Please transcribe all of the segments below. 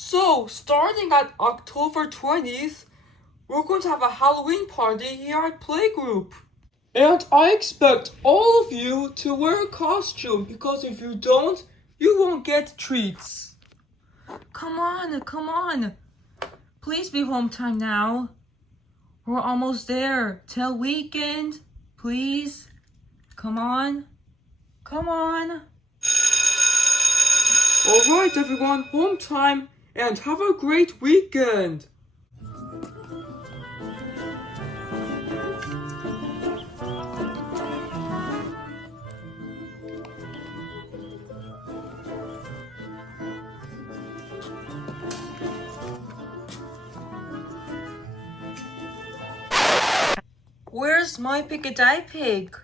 So, starting at October 20th, we're going to have a Halloween party here at Playgroup. And I expect all of you to wear a costume because if you don't, you won't get treats. Come on. Please be home time now. We're almost there. Till weekend. Please. Come on. Alright everyone, home time and have a great weekend. Where's my pig?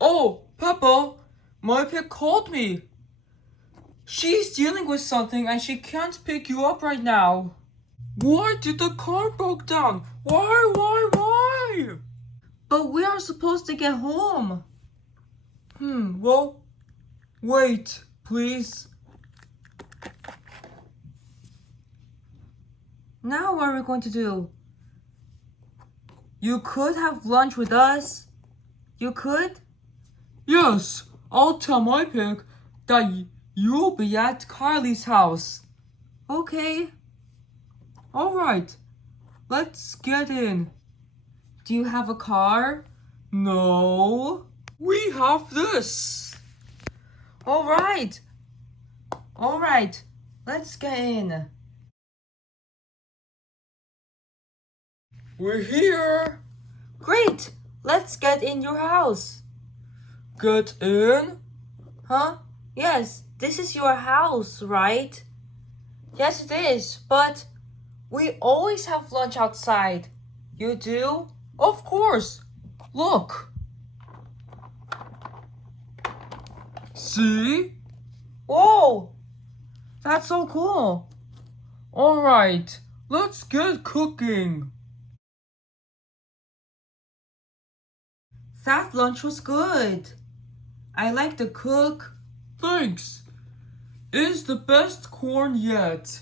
Oh, Peppa, my pig called me. She's dealing with something and she can't pick you up right now. Why did the car broke down? Why? But we are supposed to get home. Well, wait, please. Now what are we going to do? You could have lunch with us. You could? Yes, I'll tell my pig that you'll be at Kylie's house. Okay. Alright, let's get in. Do you have a car? No, we have this. Alright. Let's get in. We're here. Great. Let's get in your house. Get in? Huh? Yes, this is your house, right? Yes, it is, but we always have lunch outside. You do? Of course. Look. See? Whoa! That's so cool. Alright, let's get cooking. That lunch was good. I like the cook. Thanks. It's the best corn yet.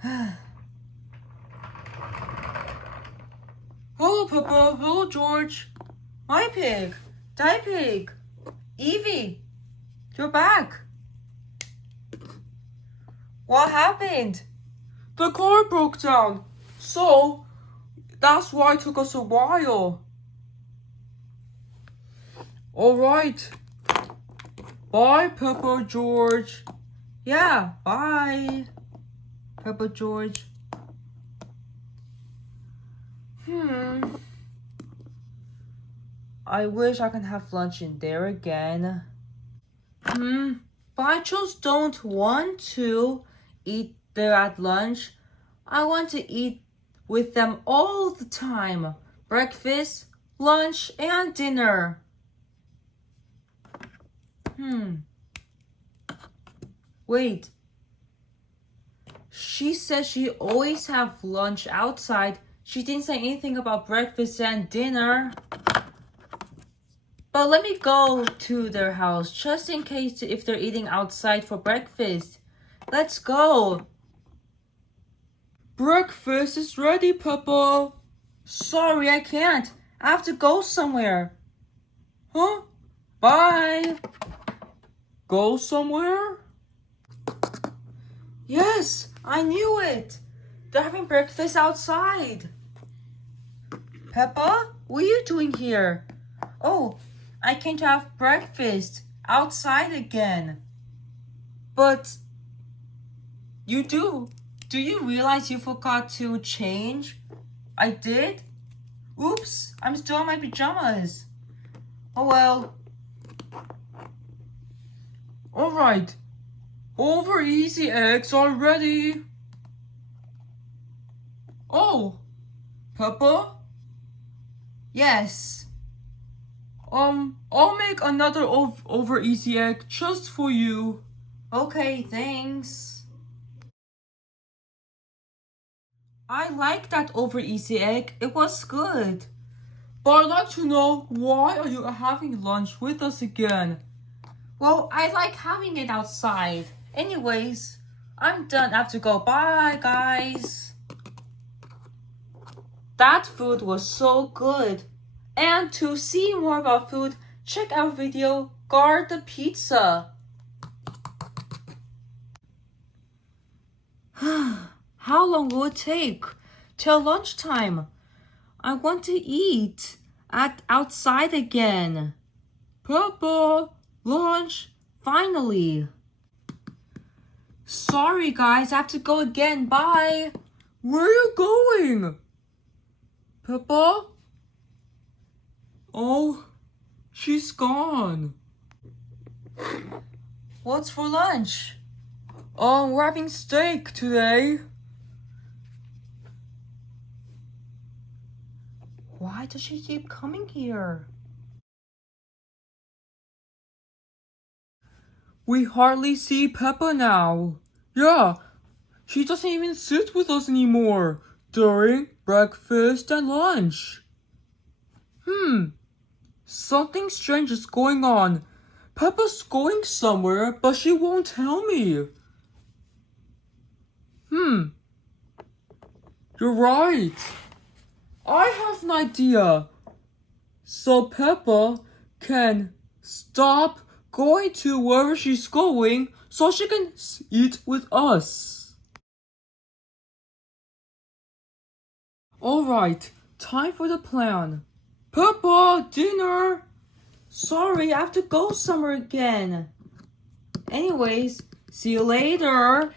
Hello, Peppa. Hello, George. My pig. Die pig. Evie. You're back. What happened? The car broke down, so that's why it took us a while. Alright. Bye, Peppa, George. Yeah, bye. Peppa George. I wish I can have lunch in there again. But I just don't want to eat there at lunch. I want to eat with them all the time. Breakfast, lunch, and dinner. Wait. She says she always have lunch outside. She didn't say anything about breakfast and dinner. But let me go to their house just in case if they're eating outside for breakfast. Let's go. Breakfast is ready, Peppa. Sorry, I can't. I have to go somewhere. Huh? Bye. Go somewhere? Yes, I knew it. They're having breakfast outside. Peppa, what are you doing here? Oh, I came to have breakfast outside again. But you do. Do you realize you forgot to change? I did? Oops, I'm still in my pajamas. Oh well. Alright. Over easy eggs are ready. Oh, Peppa? Yes. I'll make another over easy egg just for you. Okay, thanks. I like that over easy egg. It was good. But I'd like to know, why are you having lunch with us again? Well, I like having it outside. Anyways, I'm done. I have to go. Bye, guys. That food was so good. And to see more about food, check our video, Guard the Pizza. How long will it take? Till lunchtime. I want to eat outside again. Peppa, lunch, finally. Sorry guys, I have to go again. Bye. Where are you going? Peppa? Oh, she's gone. What's for lunch? We're having steak today. Why does she keep coming here? We hardly see Peppa now. Yeah, she doesn't even sit with us anymore during breakfast and lunch. Something strange is going on. Peppa's going somewhere, but she won't tell me. You're right. I have an idea. So Peppa can stop going to wherever she's going so she can eat with us. Alright, time for the plan. Peppa, dinner! Sorry, I have to go somewhere again. Anyways, see you later.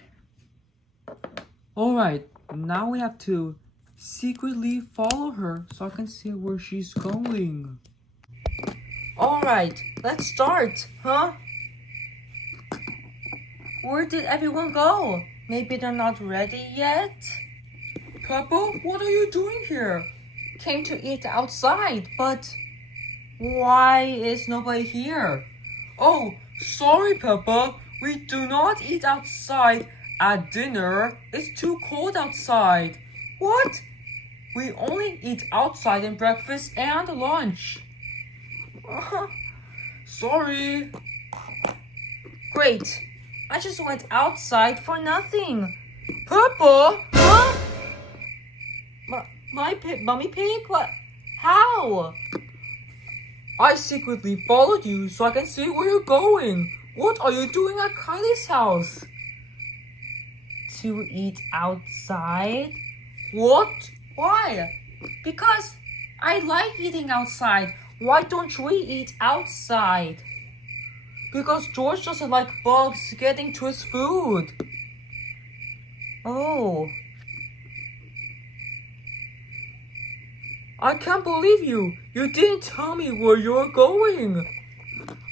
Alright, now we have to secretly follow her so I can see where she's going. Alright, let's start, huh? Where did everyone go? Maybe they're not ready yet? Peppa, what are you doing here? Came to eat outside, but why is nobody here? Oh, sorry Peppa, we do not eat outside at dinner. It's too cold outside. What? We only eat outside in breakfast and lunch. Sorry. Great. I just went outside for nothing. Peppa! Huh? Mummy Pig? What? How? I secretly followed you so I can see where you're going. What are you doing at Kylie's house? To eat outside? What? Why? Because I like eating outside. Why don't we eat outside? Because George doesn't like bugs getting to his food. Oh. I can't believe you. You didn't tell me where you're going.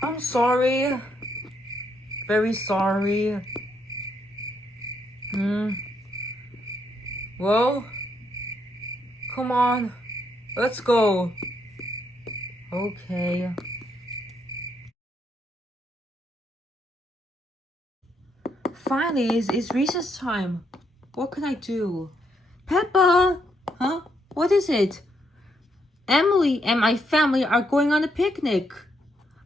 I'm sorry. Very sorry. Well, come on. Let's go. Okay. Finally, it's recess time. What can I do? Peppa! Huh? What is it? Emily and my family are going on a picnic.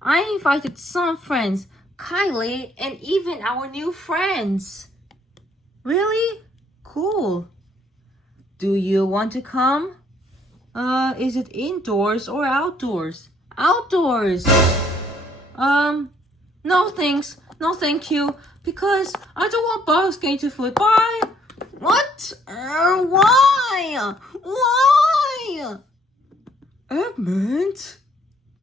I invited some friends, Kylie, and even our new friends. Really? Cool. Do you want to come? Is it indoors or outdoors? Outdoors! No thanks. No thank you. Because I don't want bugs getting to food. Bye! What? Why? Why? Edmund?